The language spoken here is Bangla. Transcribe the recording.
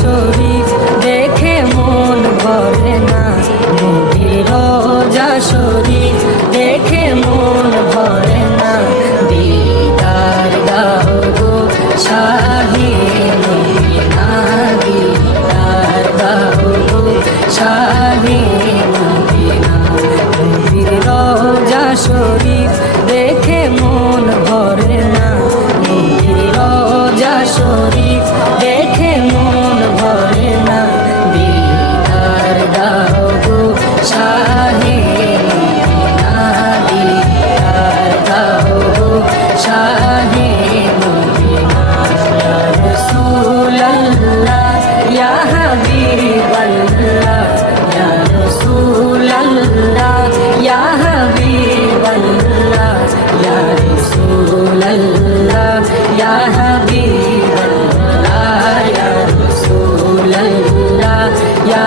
শরীফ দেখে মন ভরে না, নবীর রওজা শরীফ দেখে মন ভরে না। দিদার দাও গো শাহে মদিনা, দিদার দাও গো শাহে মদিনা। নবীর রওজা শরীফ দেখে মন ভরে না, নবীর রওজা শরীফ দেখে মন ভরে না। দিদার দাও গো শাহে মদিনা, দিদার দাও গো শাহে মদিনা। ইয়া রাসূলুল্লাহ ইয়া হাবিবাল্লাহ, ইয়া রাসূলুল্লাহ ইয়া হাবিবাল্লাহ, ইয়া রাসূলুল্লাহ ইয়া হাবিবাল্লাহ, ইয়া রাসূলুল্লাহ ইয়া